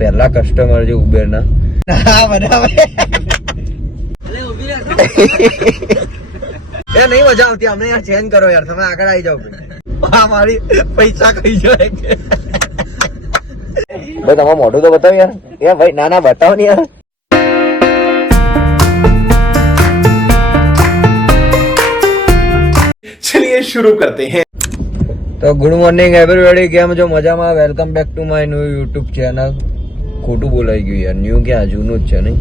પહેલા કસ્ટમર છે ઉબેર ના. બરાબર એ નહીં મજા આવતી અમને યાર. ચેન્જ કરો યાર, તમે આગળ આવી જાઓ. હા મારી પૈસા કઈ જાય ભાઈ. તમારું મોઢું તો બતાવ યાર. યાર ભાઈ ના બતાવો ને યાર. चलिए शुरू करते हैं. તો ગુડ મોર્નિંગ એવરીબોડી, કેમ છો? મજામાં? Welcome back to my new YouTube channel. ખોટું બોલાઈ ગયું યાર, ન્યુ ક્યાં, જૂનું જ છે નહીં.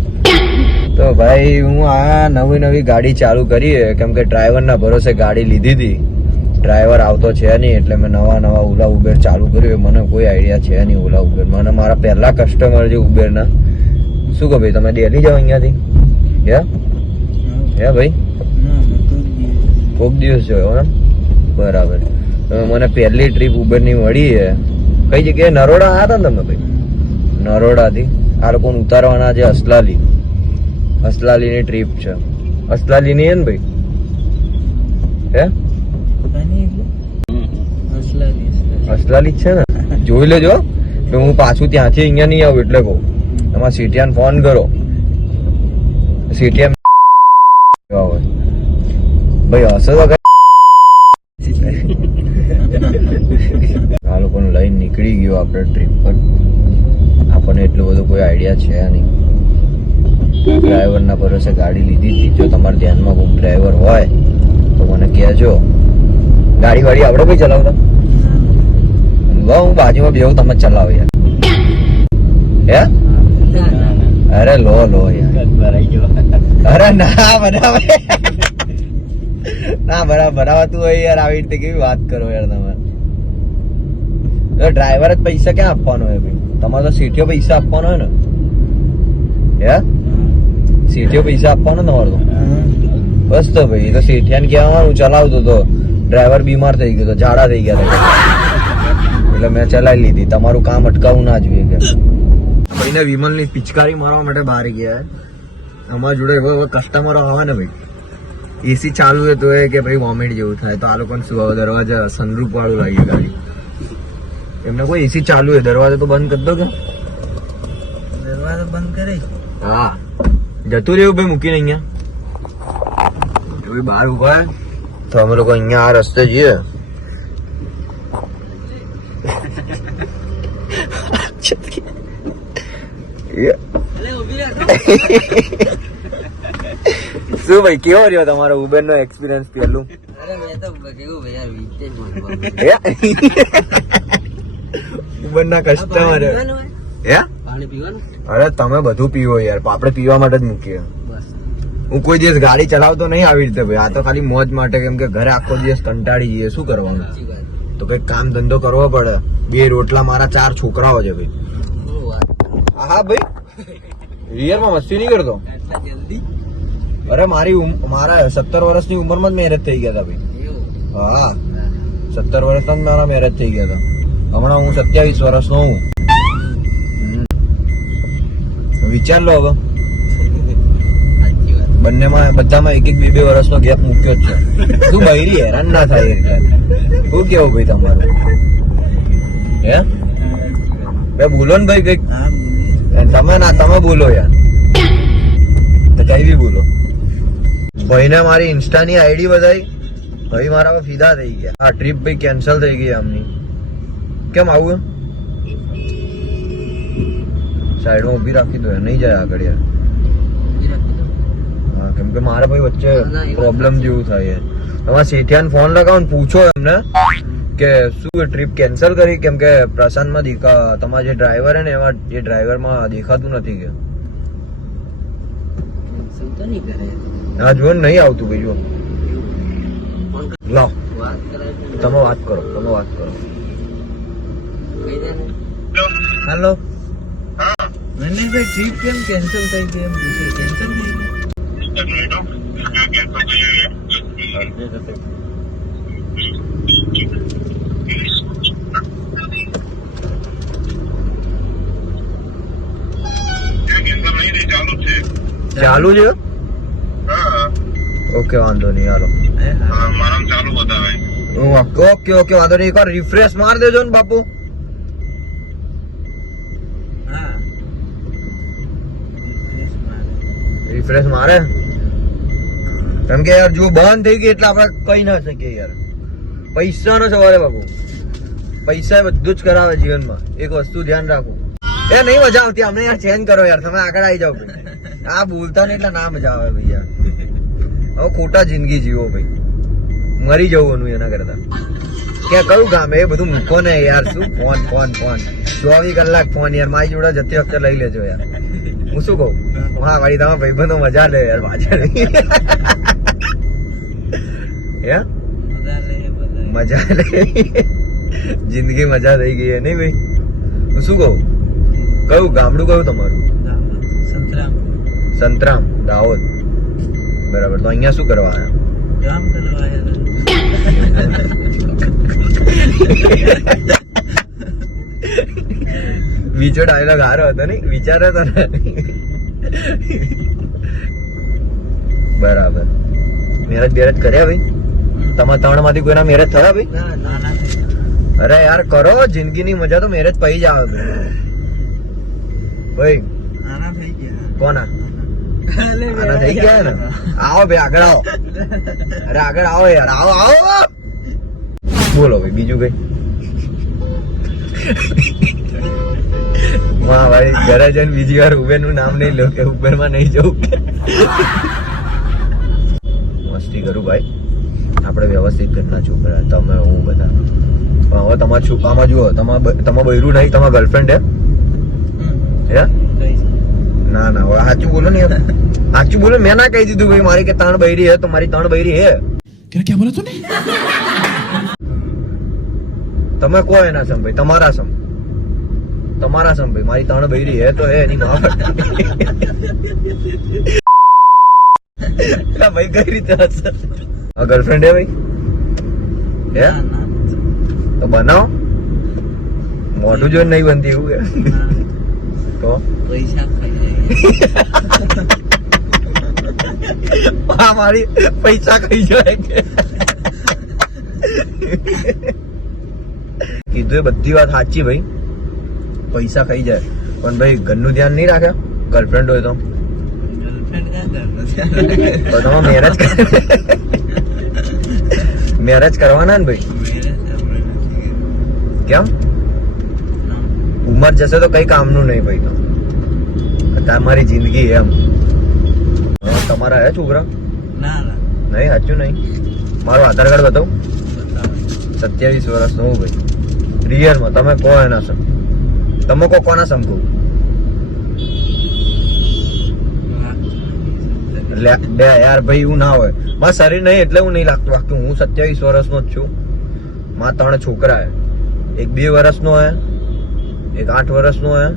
તો ભાઈ હું આ નવી ગાડી ચાલુ કરી, કેમ કે ડ્રાઈવરના ભરોસે ગાડી લીધી હતી. ડ્રાઈવર આવતો છે નહીં એટલે મેં નવા ઓલા ઉબેર ચાલુ કર્યું. મને કોઈ આઈડિયા છે નહીં ઓલા ઉબેર. મને મારા પહેલા કસ્ટમર છે ઉબેરના. શું કહો ભાઈ, તમે ડેલી જાઓ અહીંયાથી? હે ભાઈ, કોક દિવસ જોયો એમ? બરાબર. મને પહેલી ટ્રીપ ઉબેરની મળી છે. કઈ જગ્યાએ? નરોડા આવ્યા હતા ને તમે ભાઈ? નરોડાથી આ લોકોને ઉતારવાના છે અસલાલીની ટ્રીપ છે. અસલાલીની છે ને ભાઈ? હે અસલાલી જ છે ને? જોઈ લેજો કે હું પાછું ત્યાંથી અહીંયા નહીં આવું એટલે કહું. એમાં સીટીઆન ફોન કરો. સીટીએમ ભાઈ હશે તો આ લોકોને લઈને નીકળી ગયો આપણે ટ્રીપ પર. આપણને એટલું બધું કોઈ આઈડિયા છે નહીં. ડ્રાઈવરના ભરોસે ગાડી લીધી હતી. જો તમારા ધ્યાનમાં કોઈ ડ્રાઈવર હોય તો મને કહેજો. ગાડી વાડી આપણે ભાઈ ચલાવતા? હું બાજુમાં બેહું, તમે ચલાવો યાર. હે અરે લો યાર. અરે ના બરાબર ના બરાબર તું હોય યાર. આવી રીતે કેવી વાત કરો યાર તમે. ડ્રાઈવર જ પૈસા ક્યાં આપવાનો હોય ભાઈ? તમારે તો સીટીઓ પૈસા આપવાનો હોય ને. હે સીટીઓ પૈસા આપવાનો તમારે તો બસ. તો ભાઈ તો સીઠિયાને કહેવાનું ચલાવતો તો. ડ્રાઈવર બીમાર થઈ ગયો તો, ઝાડા થઈ ગયા હતા એટલે મેં ચલાવી લીધી. તમારું કામ અટકાવવું ના જોઈએ કે ભાઈને વિમલની પિચકારી મારવા માટે બહાર ગયા. અમારા જોડે હવે કસ્ટમરો આવે ને ભાઈ, એસી ચાલુ હોય તો કે ભાઈ વોમિટ જેવું થાય. તો આ લોકોને શું હવે દરવાજા સનરૂફ વાળું લાગી ગાડી. એમને કોઈ એસી ચાલુ હોય, દરવાજો તો બંધ કરી દો કે. દરવાજો બંધ કરે? હા જતું રહ્યું ભાઈ મૂકીને અહીંયા. બહાર ઉભા તો અમે લોકો અહીંયા આ રસ્તે જઈએ. શું ભાઈ, કેવો રહ્યો તમારો ઉબેર નો એક્સપિરિયન્સ પહેલું? ઉબેર ના કસ્ટમર હે? અરે તમે બધું પીવો યાર, આપણે પીવા માટે જ મૂકીએ. હું કોઈ દિવસ ગાડી ચલાવતો નહીં આવી રીતે ભાઈ. આ તો ખાલી મોજ માટે, કેમ કે ઘરે આખો દિવસ કંટાળી જઈએ. શું કરવાનું? તો કઈક કામ ધંધો કરવો પડે. 2 રોટલા, મારા 4 છોકરાઓ છે ભાઈ. હા ભાઈ, રિયલમાં મસ્તી નહીં કરતો. અરે મારા 17 વર્ષની ઉંમરમાં જ મેરેજ થઈ ગયા હતા ભાઈ. હા 17 વર્ષમાં જ મારા મેરેજ થઈ ગયા હતા. હમણાં હું 27 વર્ષનો હું. વિચાર લો હવે, બધામાં 1-2 વર્ષનો ગેપ મૂક્યો જ છે. તું બૈરી હેરાન ના થાય એટલે. શું કેવું ભાઈ તમારું? હે ભાઈ બોલો ને ભાઈ કઈક. તમે બોલો યાર. તો કઈ બી બોલો. ભાઈને મારી ઇન્સ્ટાની આઈડી બતાવી. ભાઈ મારા ફીદા થઈ ગયા. આ ટ્રીપ ભાઈ કેન્સલ થઈ ગઈ આમની. કેમ આવું? સાઈડમાં ઉભી રાખી દો, નહીં જાય આગળ યાર. હા કેમ કે મારે ભાઈ વચ્ચે પ્રોબ્લેમ જેવું થાય. તમે શેઠિયાને ફોન લગાવો ને પૂછો એમને કે શું ટ્રીપ કેન્સલ કરી, કેમ કે પ્રશાંતમાં તમારા જે ડ્રાઈવર હે ને એમાં એ ડ્રાઈવરમાં દેખાતું નથી કે. હા જો નહીં આવતું ભાઈ. જો લાવ તમે વાત કરો. હેલો ભાઈ, ટ્રીપ કેમ કેન્સલ થઈ ગઈ? એમ પૂછે કેન્સલ થઈ ગઈ. ચાલુ છે? ઓકે વાંધો નહીં. હાલો ઓકે વાંધો નહીં. એક વાર રિફ્રેશ માર દેજો ને બાપુ. રિફ્રેશ મારે, કેમ કે યાર જો બંધ થઈ ગઈ એટલે આપણે કઈ ના શકીએ યાર. પૈસા નો સવાલ બાબુ, પૈસા બધું જ કરાવે જીવનમાં. એક વસ્તુ ધ્યાન રાખો, એ નહીં મજા આવતી અમને યાર, ચેન્જ કરો યાર, તમે આગળ આવી જાઓ ભાઈ. આ બોલતા નહીં એટલે ના મજા આવે ભાઈ યાર. હવે ખોટા જિંદગી જીવો ભાઈ, મરી જવું એના કરતા. ક્યાં કયું ગામ એ બધું મૂકો ને યાર. શું ફોન ફોન ફોન 24 કલાક ફોન યાર. મારી જોડે જતી વખતે લઈ લેજો યાર. હું શું કહું, હા ભાઈ તમારા ભાઈબંધો મજા લે યાર પાછળ. મજા લે, જિંદગી મજા થઈ ગઈ નહીં ભાઈ. હું શું કહું, કયું ગામડું કયું તમારું? સંતરામ, દાહોદ. બરાબર. તો અહીંયા શું કરવા બીજો ડાયલોગ હારો હતો ને, વિચાર્યો હતો ને. બરાબર. મેરેજ બેરેજ કર્યા ભાઈ? તમારા 3 માંથી કોઈના મેરેજ થયા ભાઈ? અરે યાર કરો, જિંદગીની મજા તો મેરેજ પઈ જ આવે ભાઈ. કોના આના થઈ ગયા ને? આવો ભાઈ આગળ આવો. અરે આગળ આવો યાર, આવો આવો. બોલો ભાઈ બીજું કઈ? વાહ ભાઈ, ઘરે જઈને બીજી વાર ઉબેર નું નામ નહીં લો કે ઉબેર માં નહીં જવું. મસ્તી કરું ભાઈ, આપણે વ્યવસ્થિત ઘરના છોકરા, તમે હું બધા. હવે તમારા છોકરામાં જુઓ, તમારા બૈરું નહીં, તમારા ગર્લફ્રેન્ડ હે? ના ના, હવે સાચું બોલો ને યાર, સાચું બોલો. મેં ના કહી દીધું ભાઈ મારી કે 3 બૈરી હે, તો મારી 3 બૈરી હે. क्या बोला तूने? તમે કહો એના સમ ભાઈ, તમારા સમ ભાઈ. મારી 3 બૈરી હે તો હે, એની માં ભાઈ કઈ રીતે હશે? ગર્લફ્રેન્ડ હે ભાઈ? હે તો બનાવો. મોઢું જોઈને નહીં બનતી એવું કે તો મારી પૈસા ખાઈ જાય કે કીધું એ બધી વાત સાચી ભાઈ, પૈસા ખાઈ જાય. પણ ભાઈ ઘરનું ધ્યાન નહીં રાખે ગર્લફ્રેન્ડ હોય તો તમે મેરેજ કરવાના ને ભાઈ? કેમ? ઉંમર જશે તો કઈ કામનું નહીં ભાઈ. તો તમારી જિંદગી એમ. તમારા હે છોકરા? નહીં, સાચું નહીં. મારું આધાર કાર્ડ બતાવું. 27 વર્ષનો હું ભાઈ, રિયલમાં. તમે કહો એના સમ, તમે કહો કોના સમ કહું? યાર ભાઈ એવું ના હોય. મારા શરીર નહીં એટલે હું નહીં લાગતું. હું 27 વર્ષનો જ છું. મારા 3 છોકરા હે. એક 2 વર્ષનો હે, એક 8 વર્ષનો હે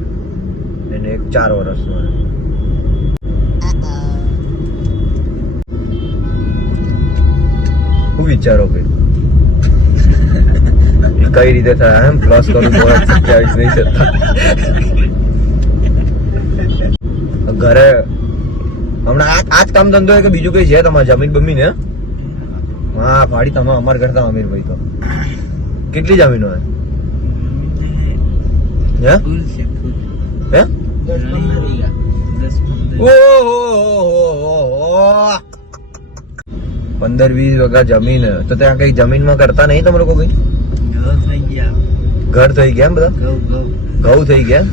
અને એક 4 વર્ષનો હે. શું વિચારો ભાઈ કઈ રીતે થાય? એમ પ્લસ કરું તો 27 નહીં થતા. ઘરે હમણાં આજ કામ ધંધો કે બીજું કઈ છે તમારે? જમીન બમીન હે? હા ભાડી તમે અમારા કરતા અમીર ભાઈ. તો કેટલી જમીનો હે? હે? 15-20 વીઘા જમીન. તો ત્યાં કઈ જમીનમાં કરતા નહીં તમે લોકો? કઈ ઘર થઈ ગયા એમ? બધા ઘઉં થઈ ગયા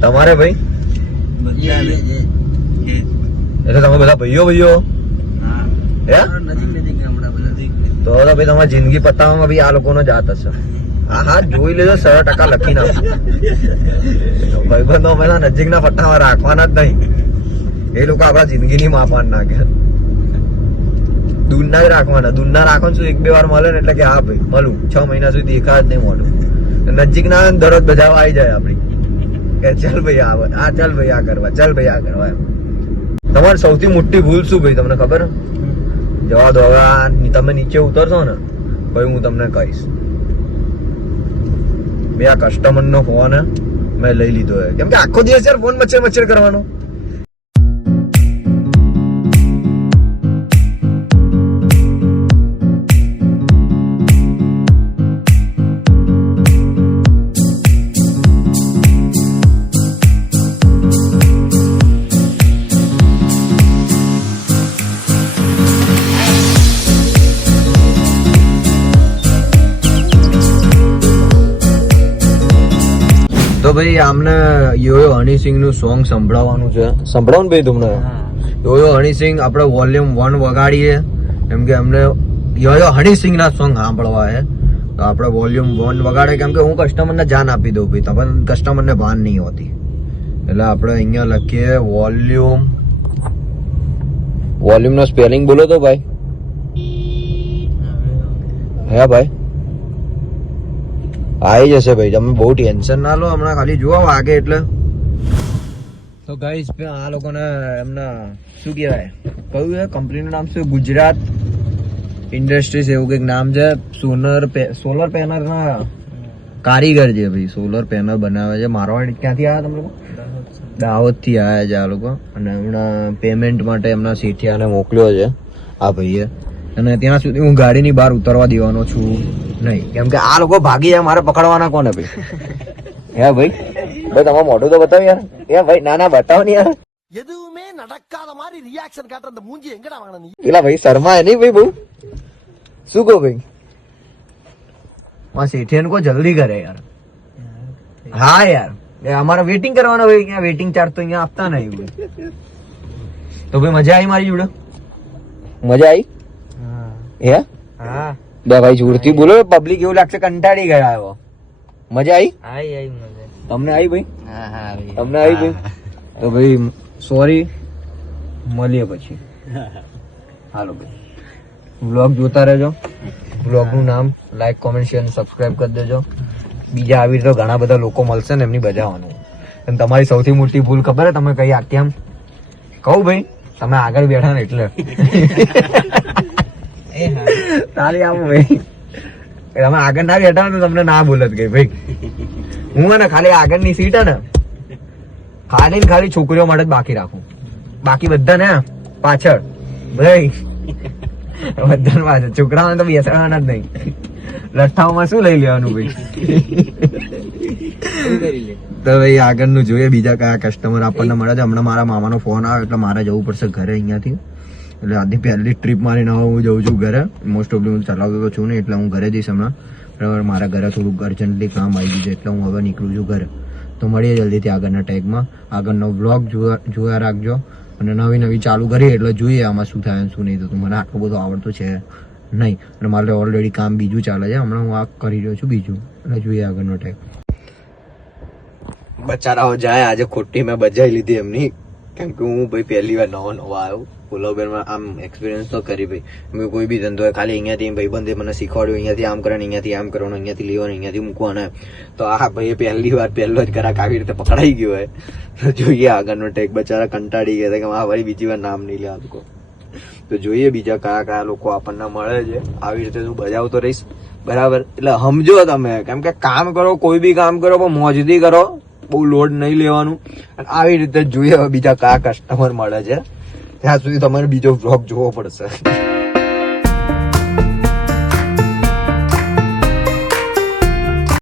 તમારે ભાઈ? એટલે તમે બધા ભાઈઓ હે? તો ભાઈ તમારી જિંદગી પતાવવામાં બી આ લોકોનો જાત હશે. હા જોઈ લેજો, 100% લખી નાખો. ભાઈબંધો પેલા નજીકના પટ્ટામાં રાખવાના જ નહીં. એ લોકો આપણા જિંદગીની માપાન નાખે. દૂરના જ રાખવાના. દૂરના રાખવાનું શું, 1-2 વાર મળે ને એટલે કે હા ભાઈ મળું. 6 મહિના સુધી દેખા જ નહીં મોઢું. નજીક ના દરરોજ બજાવવા આવી જાય આપડી કે ચાલ ભાઈ આવે, આ ચાલ ભાઈ આ કરવા, ચાલ ભાઈ આ કરવા. તમારી સૌથી મોટી ભૂલ શું ભાઈ તમને ખબર? જવા દો, હવે તમે નીચે ઉતરશો ને ભાઈ હું તમને કહીશ. મેં આ કસ્ટમર નો ફોન મેં લઈ લીધો હે, કેમ કે આખો દિવસ યાર ફોન મચ્છર કરવાનો. તો ભાઈ આમને યો યો હની સિંહ નું સોંગ સંભળાવવાનું છે. સંભળાવો ને ભાઈ તમને. યો યો હની સિંહ આપણે વોલ્યુમ 1 વગાડીએ, કેમ કે અમને યો યો હની સિંહ ના સોંગ સાંભળવા છે. તો આપણે વોલ્યુમ 1 વગાડે, કેમ કે હું કસ્ટમરને જાન આપી દઉં ભાઈ, તમને કસ્ટમરને ભાન નહીં હોતી. એટલે આપણે અહીંયા લખીએ વોલ્યુમ નો સ્પેલિંગ બોલો તો ભાઈ. હે ભાઈ આવી જશે ભાઈ, તમે બહુ ટેન્શન ના લો, હમણાં ખાલી જોવા વાગે એટલે. તો ગાઈસ આ લોકોને એમના શું કહેવાય, કયું છે કંપનીનું નામ છે? ગુજરાત ઇન્ડસ્ટ્રીઝ એવું કંઈક નામ છે. સોલર પેનલ ના કારીગર છે ભાઈ, સોલર પેનલ બનાવે છે. મારવાડ ક્યાંથી આવ્યા તમે લોકો? દાહોદ થી આવ્યા છે આ લોકો, અને હમણાં પેમેન્ટ માટે એમના શેઠિયાને મોકલ્યો છે આ ભાઈએ. અને ત્યાં સુધી હું ગાડીની બહાર ઉતરવા દેવાનો છું નહીં, કેમ કે આ લોકો ભાગી જાય, મારે પકડવાના કોને ભાઈ? હે ભાઈ, ભાઈ તમારું મોઢું તો બતાવ યાર. એ ભાઈ ના ના બતાવો ને યાર. પેલા ભાઈ શર્મા નહીં ભાઈ બહુ. શું કહો ભાઈ? શેઠિયાને કો જલ્દી કરે યાર. હા યાર, અમારે વેટિંગ કરવાના ભાઈ, અહીંયા વેટિંગ ચાર્જ તો અહીંયા આપતા નહીં ભાઈ. તો ભાઈ મજા આવી મારી જોડે? મજા આવી? હે હા બે ભાઈ જોરથી બોલો, પબ્લિક એવું લાગશે કંટાળી ગયા. આવ્યો મજા આવી? તમને આવી ભાઈ? તમને આવી ભાઈ? તો ભાઈ સોરી, મળીએ પછી. હાલો ભાઈ, વ્લોગ જોતા રહેજો. વ્લોગ નું નામ લાઈક, કોમેન્ટ, શેર, સબસ્ક્રાઇબ કરી દેજો. બીજા આવી રીતે ઘણા બધા લોકો મળશે ને, એમની બજાવવાનું. અને તમારી સૌથી મોટી ભૂલ ખબર હે તમે કઈ? આ કેમ કહું ભાઈ, તમે આગળ બેઠા ને એટલે તારી આવું ભાઈ, તમે આગળ ના બેઠા ને તમને ના બોલત ગઈ ભાઈ. હું ને ખાલી આગળની સીટ હે ને ખાલી છોકરીઓ માટે જ બાકી રાખું, બાકી બધા ને પાછળ ભાઈ. બધા પાછળ, છોકરાઓને તો બેસાડવાના જ નહીં. લઠ્ઠાઓમાં શું લઈ લેવાનું ભાઈ? તો ભાઈ આગળનું જોઈએ, બીજા કયા કસ્ટમર આપણને મળે છે. હમણાં મારા મામાનો ફોન આવે એટલે મારે જવું પડશે ઘરે અહીંયાથી. એટલે આજની પહેલી ટ્રીપ મારીને હવે હું જઉં છું ઘરે. મોસ્ટ ઓફલી હું ચલાવતો તો છું ને, એટલે હું ઘરે જઈશ હમણાં. બરાબર, મારા ઘરે થોડુંક અર્જન્ટલી કામ આવી ગયું છે, એટલે હું હવે નીકળું છું ઘરે. તો મળીએ જલ્દીથી આગળના ટેગમાં. આગળનો વ્લોગ જોયા રાખજો, અને નવી ચાલુ કરીએ એટલે જોઈએ આમાં શું થાય શું નહીં થતું. મને આટલું બધું આવડતું છે નહીં, અને મારે ઓલરેડી કામ બીજું ચાલે છે. હમણાં હું આ કરી રહ્યો છું બીજું, એટલે જોઈએ આગળનો ટેગ. બચારાઓ જાય, આજે ખોટી મેં બજાવી લીધી એમની, કેમ કે હું ભાઈ પહેલી વાર નવો આવ્યો. પુલાવબેનમાં આમ એક્સપિરિયન્સ તો કરી ભાઈ. મેં કોઈ બી ધંધો ખાલી અહીંયાથી ભાઈબંધે મને શીખવાડ્યું, અહીંયાથી આમ કરવાનું, અહીંયાથી આમ કરવાનું, અહીંયાથી લેવાનું, અહીંયાથી મૂકવાના. તો આ ભાઈ પહેલો જ ગ્રાહક આવી રીતે પકડાઈ ગયો હોય. તો જોઈએ આગળનો ટેક. બચારા કંટાળી ગયા કે આ ભાઈ બીજી વાર નામ નહીં લેવા લોકો. તો જોઈએ બીજા કયા લોકો આપણને મળે છે. આવી રીતે હું બજાવતો રહીશ, બરાબર? એટલે સમજો તમે, કેમ કે કામ કરો, કોઈ બી કામ કરો પણ મોજથી કરો, બહુ લોડ નહીં લેવાનું. અને આવી રીતે જોઈએ બીજા કયા કસ્ટમર મળે છે. ત્યાં સુધી તમારે બીજો વ્લોગ જોવો પડશે.